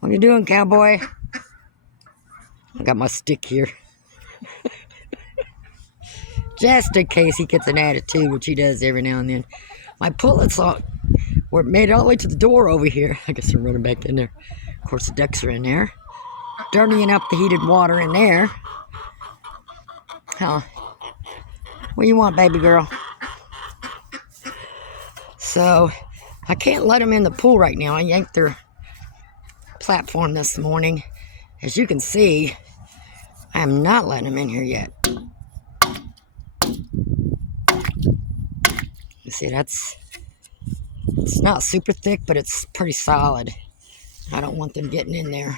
What you doing, cowboy? I got my stick here. Just in case he gets an attitude, which he does every now and then. My pullets were made all the way to the door over here. I guess they're running back in there. Of course, the ducks are in there. Dirtying up the heated water in there. Huh? What do you want, baby girl? So, I can't let them in the pool right now. I yanked their platform this morning. As you can see, I am not letting them in here yet. You see, it's not super thick, but it's pretty solid. I don't want them getting in there.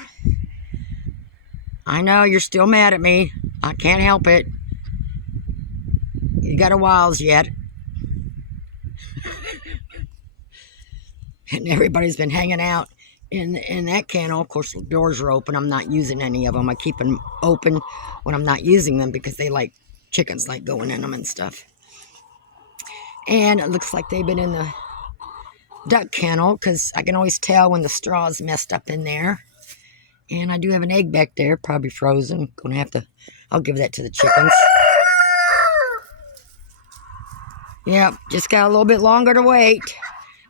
I know you're still mad at me. I can't help it. You got a whiles yet. And everybody's been hanging out in that kennel. Of course, the doors are open. I'm not using any of them. I keep them open when I'm not using them because chickens like going in them and stuff. And it looks like they've been in the duck kennel because I can always tell when the straw's messed up in there. And I do have an egg back there, probably frozen. I'll give that to the chickens. Yep, just got a little bit longer to wait.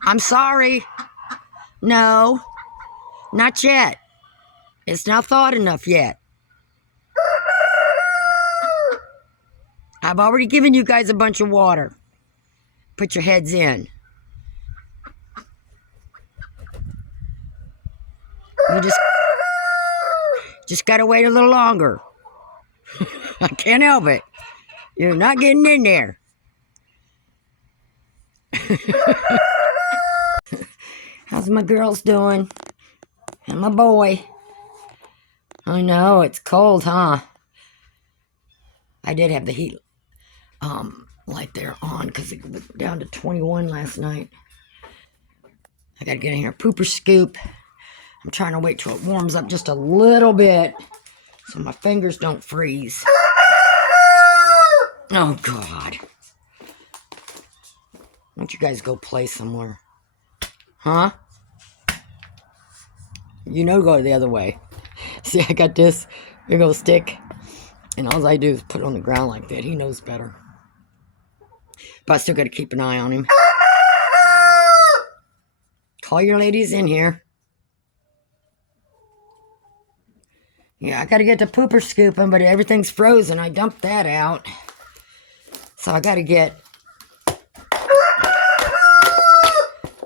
I'm sorry. No, not yet. It's not thawed enough yet. I've already given you guys a bunch of water. Put your heads in. You just gotta wait a little longer. I can't help it. You're not getting in there. How's my girls doing? And my boy? I know, it's cold, huh? I did have the heat light there on because it was down to 21 last night. I gotta get in here, pooper scoop. I'm trying to wait till it warms up just a little bit so my fingers don't freeze. Oh, God. Why don't you guys go play somewhere? Huh? Go the other way. See, I got this big old stick, and all I do is put it on the ground like that. He knows better. But I still got to keep an eye on him. Call your ladies in here. Yeah, I got to get the pooper scooping, but everything's frozen. I dumped that out. So I got to get...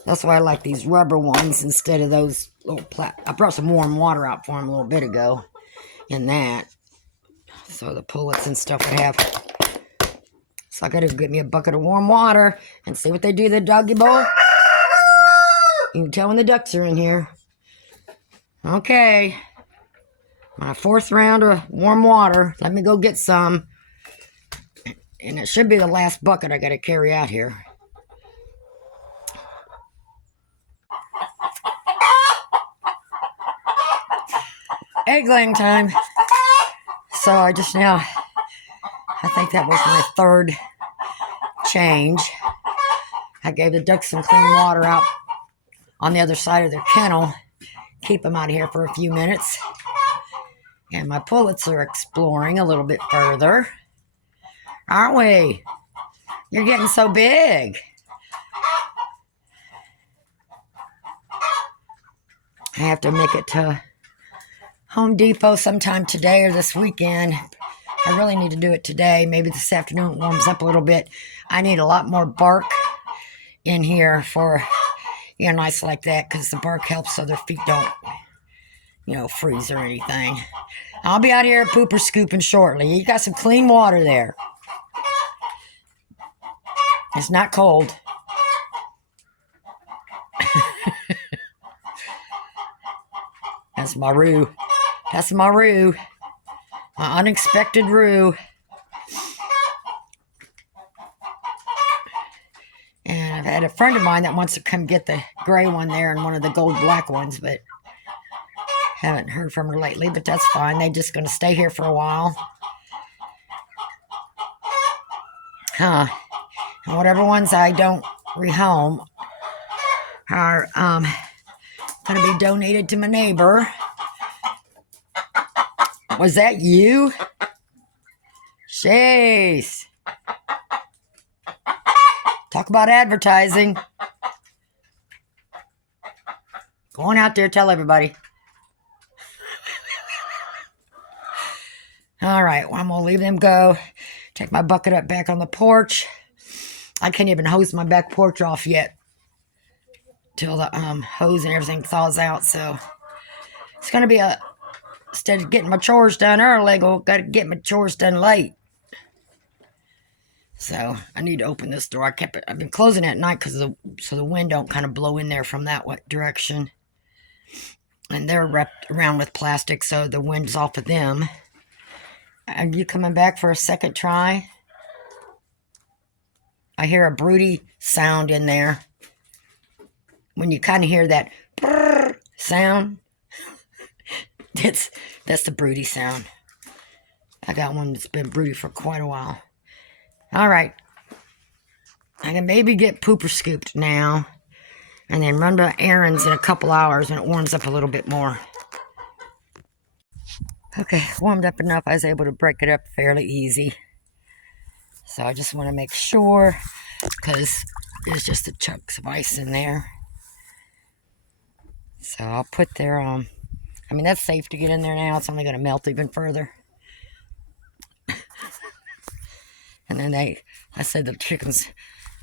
That's why I like these rubber ones instead of those little I brought some warm water out for them a little bit ago in that. So the pullets and stuff would have. So I got to get me a bucket of warm water and see what they do to the doggy bowl. You can tell when the ducks are in here. Okay. My 4th round of warm water. Let me go get some. And it should be the last bucket I got to carry out here. Egg laying time. So I think that was my 3rd change. I gave the ducks some clean water out on the other side of their kennel. Keep them out of here for a few minutes. And my pullets are exploring a little bit further. Aren't we? You're getting so big. I have to make it to Home Depot sometime today or this weekend. I really need to do it today. Maybe this afternoon it warms up a little bit. I need a lot more bark in here for, nice like that, because the bark helps so their feet don't, freeze or anything. I'll be out here pooper scooping shortly. You got some clean water there. It's not cold. That's my roo. That's my roo. My unexpected roo. And I've had a friend of mine that wants to come get the gray one there and one of the gold black ones, but haven't heard from her lately, but that's fine. They're just going to stay here for a while. And whatever ones I don't rehome, are going to be donated to my neighbor. Was that you? Jeez. Talk about advertising. Go on out there, tell everybody. All right, well, I'm going to leave them go. Take my bucket up back on the porch. I can't even hose my back porch off yet till the hose and everything thaws out. So it's going to be instead of getting my chores done early, I've got to get my chores done late. So I need to open this door. I've been closing it at night so the wind don't kind of blow in there from that direction. And they're wrapped around with plastic, so the wind's off of them. Are you coming back for a second try? I hear a broody sound in there. When you kind of hear that brrr sound, that's the broody sound. I got one that's been broody for quite a while. All right. I can maybe get pooper scooped now. And then run to errands in a couple hours when it warms up a little bit more. Okay, warmed up enough. I was able to break it up fairly easy. So I just want to make sure, because there's just the chunks of ice in there. So I'll put their, I mean, that's safe to get in there now. It's only going to melt even further. And then I said the chickens,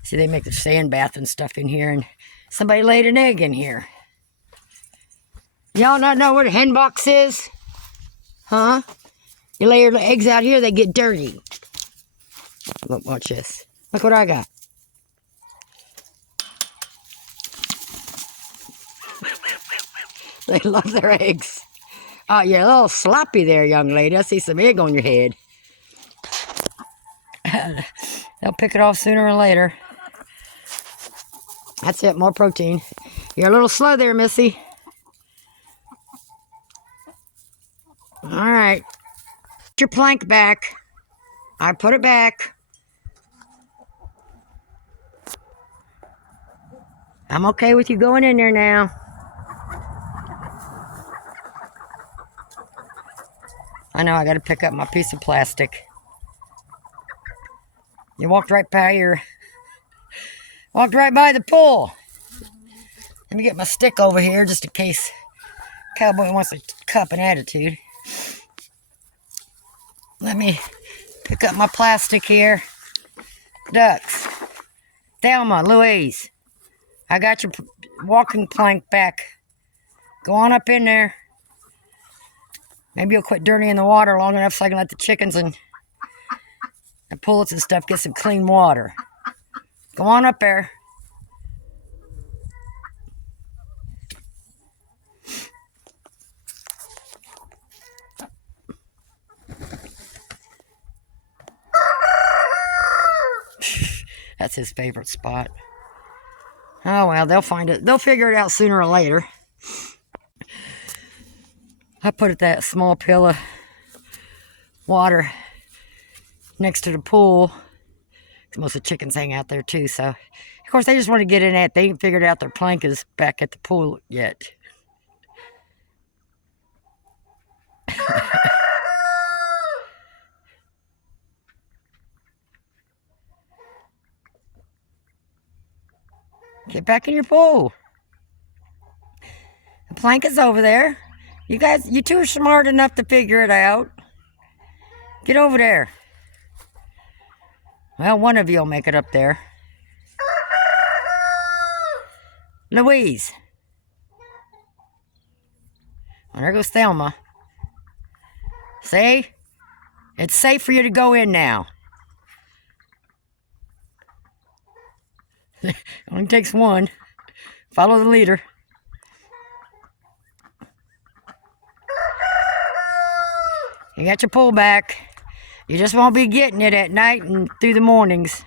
see, they make the sand bath and stuff in here, and somebody laid an egg in here. Y'all not know where the hen box is? Huh? You lay your eggs out here, they get dirty. Look, watch this. Look what I got. They love their eggs. Oh, you're a little sloppy there, young lady. I see some egg on your head. They'll pick it off sooner or later. That's it, more protein. You're a little slow there, Missy. All right. Put your plank back. I put it back. I'm okay with you going in there now. I know I got to pick up my piece of plastic. You walked right by the pool. Let me get my stick over here just in case Cowboy wants to cup an attitude. Let me pick up my plastic here. Ducks. Thelma, Louise. I got your walking plank back. Go on up in there. Maybe you'll quit dirtying the water long enough so I can let the chickens and the pullets and stuff get some clean water. Go on up there. That's his favorite spot. Oh, well, they'll find it. They'll figure it out sooner or later. I put that small pail of water next to the pool. Most of the chickens hang out there, too. So, of course, they just want to get in it. They ain't figured out their plank is back at the pool yet. Get back in your pool. The plank is over there. You two are smart enough to figure it out. Get over there. Well, one of you will make it up there. Louise. Well, there goes Thelma. See? It's safe for you to go in now. Only takes one. Follow the leader. You got your pull back. You just won't be getting it at night and through the mornings.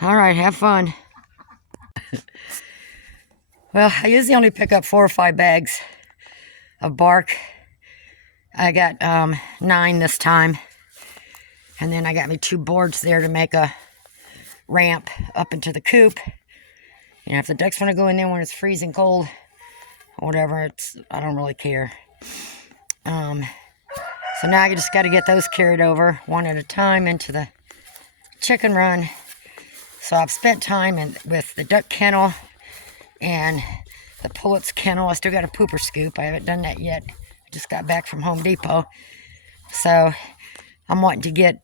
All right, have fun. Well, I usually only pick up 4 or 5 bags of bark. I got 9 this time. And then I got me 2 boards there to make a ramp up into the coop. And if the ducks want to go in there when it's freezing cold, or whatever, I don't really care. So now I just got to get those carried over one at a time into the chicken run. So I've spent time with the duck kennel and the pullets kennel. I still got a pooper scoop. I haven't done that yet. I just got back from Home Depot. So I'm wanting to get,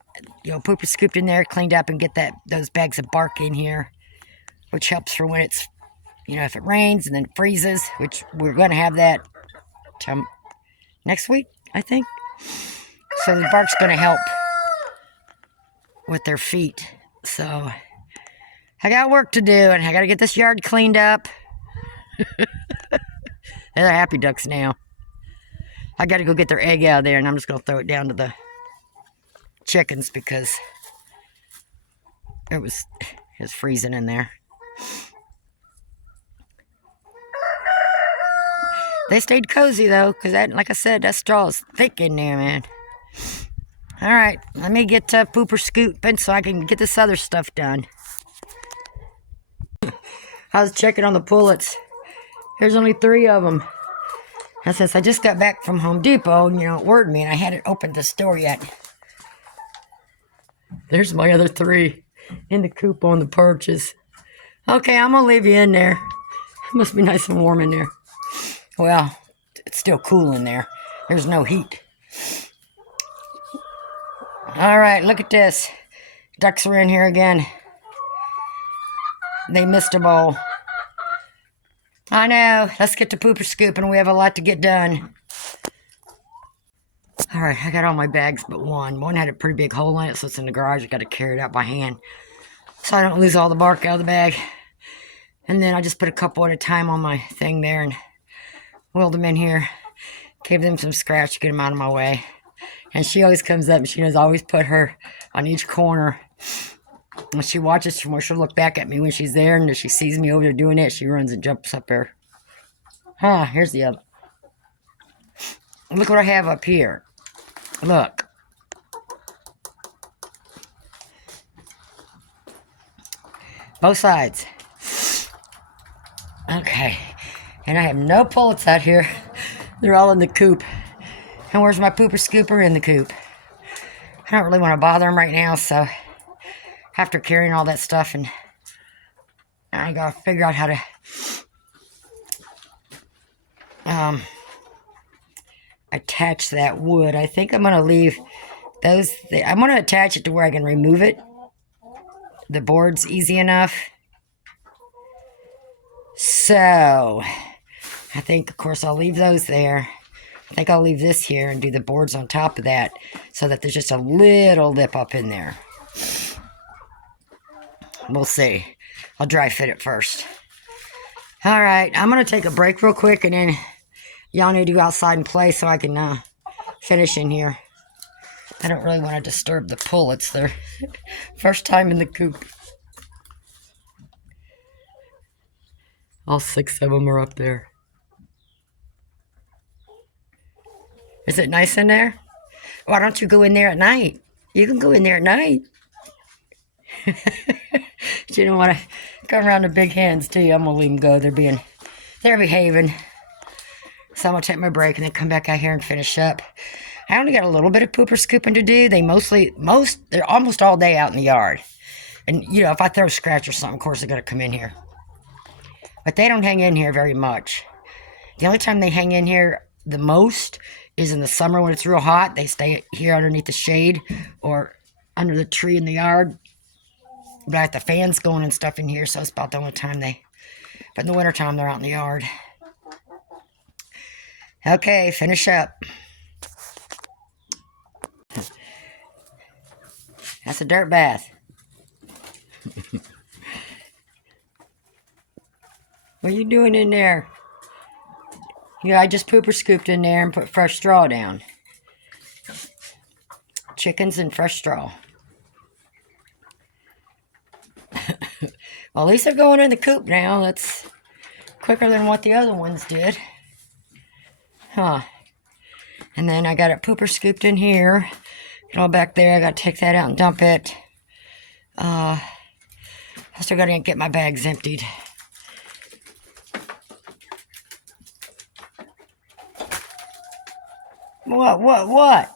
pooper scooped in there, cleaned up, and get those bags of bark in here, which helps for when it's, if it rains and then freezes, which we're going to have that next week, I think. So the bark's going to help with their feet. So I got work to do, and I got to get this yard cleaned up. They're happy ducks now. I got to go get their egg out of there, and I'm just going to throw it down to the chickens because it was freezing in there. They stayed cozy, though, because, like I said, that straw is thick in there, man. All right, let me get pooper scooping so I can get this other stuff done. I was checking on the pullets. There's only 3 of them. And since I just got back from Home Depot, it worried me, and I hadn't opened the store yet. There's my other 3 in the coop on the perches. Okay, I'm going to leave you in there. It must be nice and warm in there. Well, it's still cool in there. There's no heat. All right, look at this. Ducks are in here again. They missed a bowl. I know. Let's get to pooper scooping. We have a lot to get done. All right, I got all my bags but one. One had a pretty big hole in it, so it's in the garage. I got to carry it out by hand so I don't lose all the bark out of the bag. And then I just put a couple at a time on my thing there and wheeled them in here. Gave them some scratch to get them out of my way. And she always comes up and she knows I always put her on each corner. When she watches from where she'll look back at me when she's there, and if she sees me over there doing it, she runs and jumps up there. Here's the other. Look what I have up here. Look. Both sides. Okay. And I have no pullets out here. They're all in the coop. And where's my pooper scooper? In the coop. I don't really want to bother them right now, so after carrying all that stuff, and I gotta figure out how to attach that wood. I think I'm gonna leave those. I'm gonna attach it to where I can remove it. The board's easy enough. So I think, of course, I'll leave those there. I think I'll leave this here and do the boards on top of that so that there's just a little lip up in there. We'll see. I'll dry fit it first. All right, I'm going to take a break real quick, and then y'all need to go outside and play so I can finish in here. I don't really want to disturb the pullets. They're first time in the coop. All 6 of them are up there. Is it nice in there? Why don't you go in there at night? You can go in there at night. She didn't want to come around the big hens, too. I'm going to leave them go. They're behaving. So I'm going to take my break and then come back out here and finish up. I only got a little bit of pooper scooping to do. They're almost all day out in the yard. And, if I throw a scratch or something, of course, they're going to come in here. But they don't hang in here very much. The only time they hang in here the most is in the summer when it's real hot. They stay here underneath the shade or under the tree in the yard. But I have the fans going and stuff in here, so it's about the only time but in the wintertime, they're out in the yard. Okay, finish up. That's a dirt bath. What are you doing in there? I just pooper scooped in there and put fresh straw down. Chickens and fresh straw. Well, at least they're going in the coop now. That's quicker than what the other ones did. And then I got it pooper scooped in here. Get all back there. I got to take that out and dump it. I still got to get my bags emptied. What?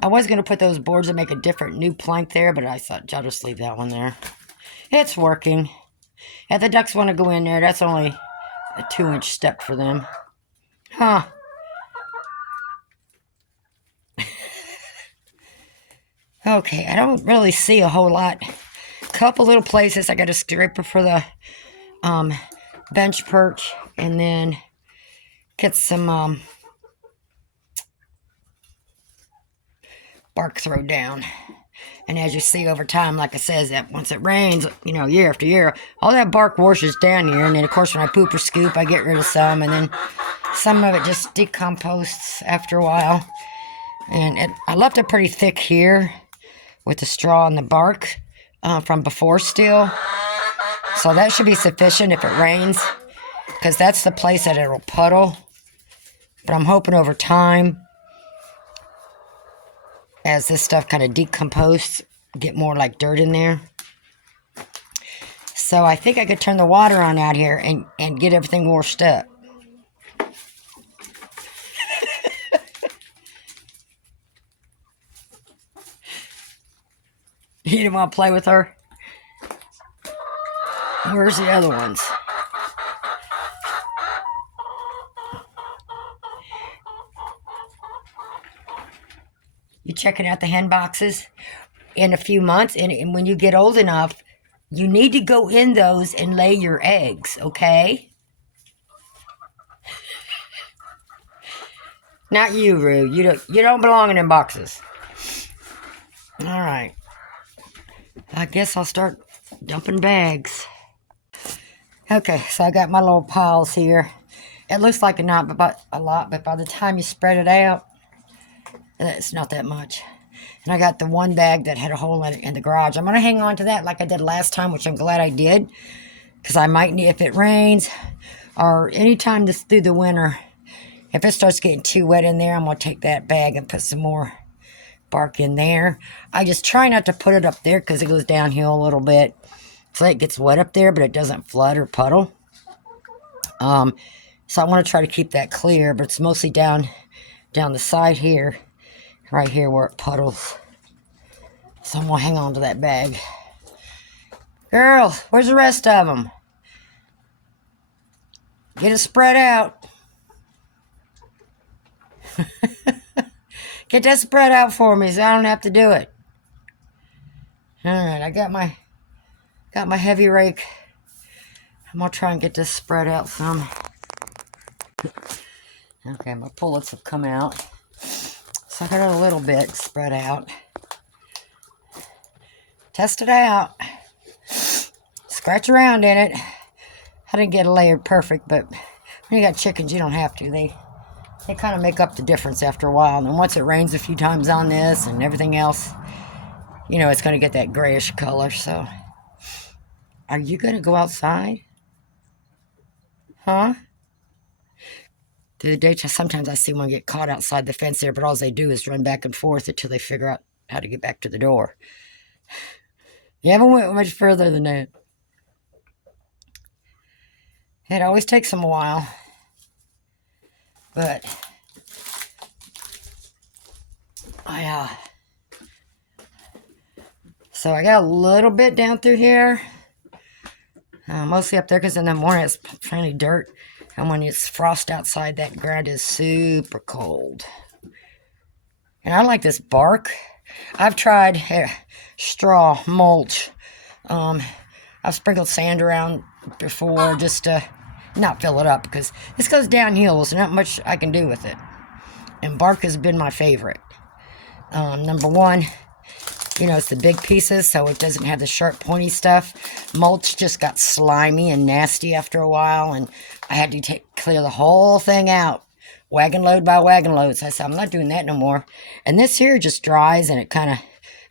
I was going to put those boards and make a different new plank there, but I thought I'll just leave that one there. It's working. If the ducks want to go in there, that's only a 2-inch step for them. Huh. Okay, I don't really see a whole lot. Couple little places. I got a scraper for the bench perch, and then get some bark thrown down. And as you see over time, like I says, that once it rains, you know, year after year, all that bark washes down here. And then, of course, when I poop or scoop, I get rid of some. And then some of it just decomposts after a while. And I left it pretty thick here with the straw and the bark from before still. So that should be sufficient if it rains, because that's the place that it'll puddle. But I'm hoping over time, as this stuff kind of decomposes, get more like dirt in there. So I think I could turn the water on out here and get everything washed up. You didn't want to play with her? Where's the other ones? You checking out the hen boxes? In a few months, and when you get old enough, you need to go in those and lay your eggs, okay? Not you, Rue. You don't belong in them boxes. All right. I guess I'll start dumping bags. Okay, so I got my little piles here. It looks like a lot, but by the time you spread it out, it's not that much. And I got the one bag that had a hole in it in the garage. I'm going to hang on to that like I did last time, which I'm glad I did, because I might need, if it rains or anytime this through the winter, if it starts getting too wet in there, I'm going to take that bag and put some more bark in there. I just try not to put it up there because it goes downhill a little bit. So it gets wet up there, but it doesn't flood or puddle. So I want to try to keep that clear, but it's mostly down the side here, right here where it puddles. So I'm going to hang on to that bag. Girl, where's the rest of them? Get it spread out. Get that spread out for me so I don't have to do it. All right, I got my heavy rake. I'm going to try and get this spread out some. Okay, my pullets have come out. So I got a little bit spread out. Test it out. Scratch around in it. I didn't get it layered perfect, but when you got chickens, you don't have to. They kind of make up the difference after a while. And then once it rains a few times on this and everything else, you know, it's going to get that grayish color. So, are you going to go outside? Huh? Through the daytime, sometimes I see one get caught outside the fence there, but all they do is run back and forth until they figure out how to get back to the door. You haven't went much further than that. It always takes them a while. But so I got a little bit down through here, mostly up there because in the morning it's plenty dirt, and when it's frost outside, that ground is super cold. And I like this bark. I've tried straw, mulch. I've sprinkled sand around before just to not fill it up, because this goes downhill, so not much I can do with it. And bark has been my favorite. Number one, you know, it's the big pieces, so it doesn't have the sharp, pointy stuff. Mulch just got slimy and nasty after a while, and I had to clear the whole thing out, wagon load by wagon load. So I said, I'm not doing that no more. And this here just dries, and it kind of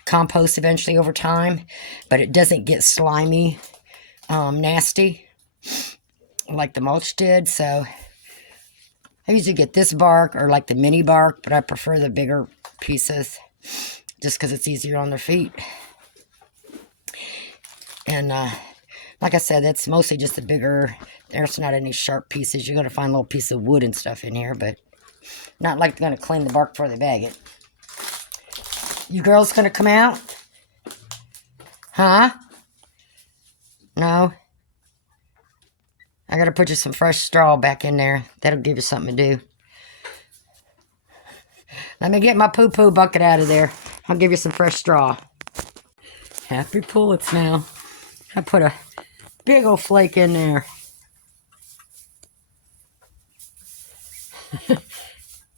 composts eventually over time, but it doesn't get slimy, nasty like the mulch did. So I usually get this bark or like the mini bark, but I prefer the bigger pieces just because it's easier on their feet. And like I said, that's mostly just the bigger. There's not any sharp pieces. You're going to find little pieces of wood and stuff in here, but not like they're going to clean the bark before they bag it. You girls going to come out? Huh? No? I got to put you some fresh straw back in there. That'll give you something to do. Let me get my poo-poo bucket out of there. I'll give you some fresh straw. Happy pullets now. I put a big old flake in there.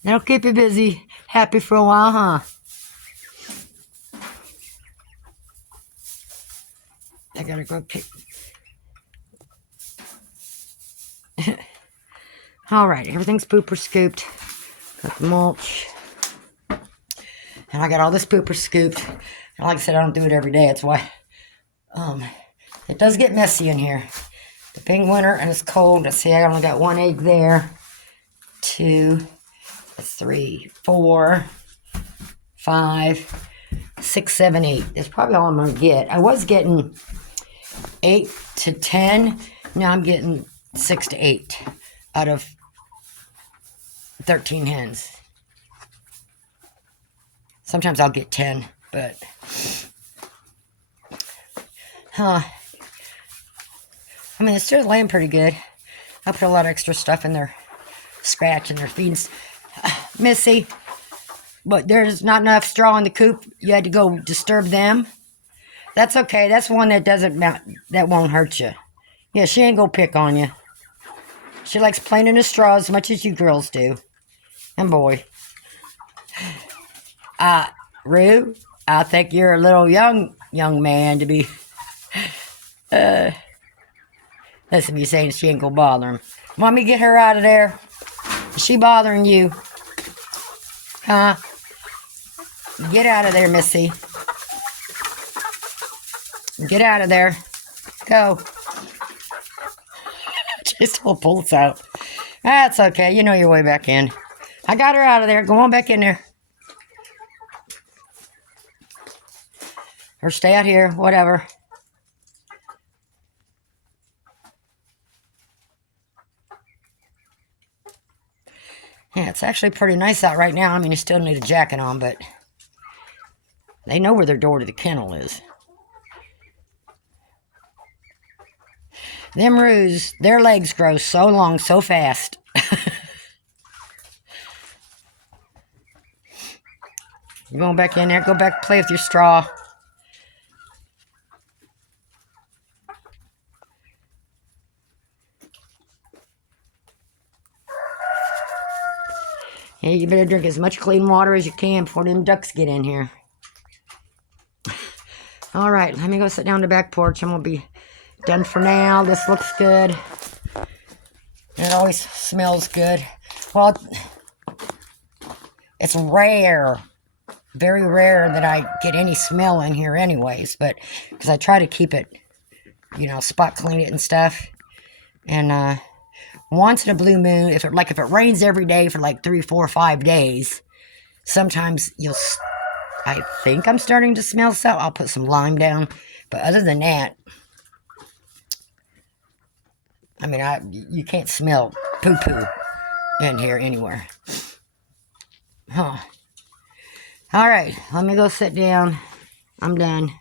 That'll keep you busy. Happy for a while, huh? I gotta go pick. Alright, everything's pooper scooped. Got the mulch. And I got all this pooper scooped. And like I said, I don't do it every day. That's why it does get messy in here. The being winter and it's cold. Let's see, I only got 1 egg there. 2, 3, 4, 5, 6, 7, 8. That's probably all I'm going to get. I was getting 8 to 10. Now I'm getting 6 to 8 out of 13 hens. Sometimes I'll get 10, but I mean, it's still laying pretty good. I put a lot of extra stuff in their scratch and their feeds. Missy, but there's not enough straw in the coop. You had to go disturb them. That's okay. That's one that that won't hurt you. Yeah, she ain't gonna pick on you. She likes playing in the straw as much as you girls do. And boy. Rue, I think you're a little young man to be listen, you saying she ain't gonna bother him. Want me to get her out of there? Is she bothering you? Huh? Get out of there, Missy. Get out of there. Go. Just pull bullets out. That's okay. You know your way back in. I got her out of there. Go on back in there. Or stay out here. Whatever. Yeah, it's actually pretty nice out right now. I mean, you still need a jacket on, but they know where their door to the kennel is. Them roos, their legs grow so long, so fast. You're going back in there. Go back, play with your straw. Yeah, you better drink as much clean water as you can before them ducks get in here. All right, let me go sit down on the back porch. I'm going to be done for now. This looks good. It always smells good. Well, it's rare, very rare that I get any smell in here anyways, but because I try to keep it, you know, spot clean it and stuff. And once in a blue moon, if it rains every day for like 3, 4, 5 days, sometimes I think I'm starting to smell something. I'll put some lime down, but other than that, I mean, you can't smell poo-poo in here anywhere. Huh. All right, let me go sit down. I'm done.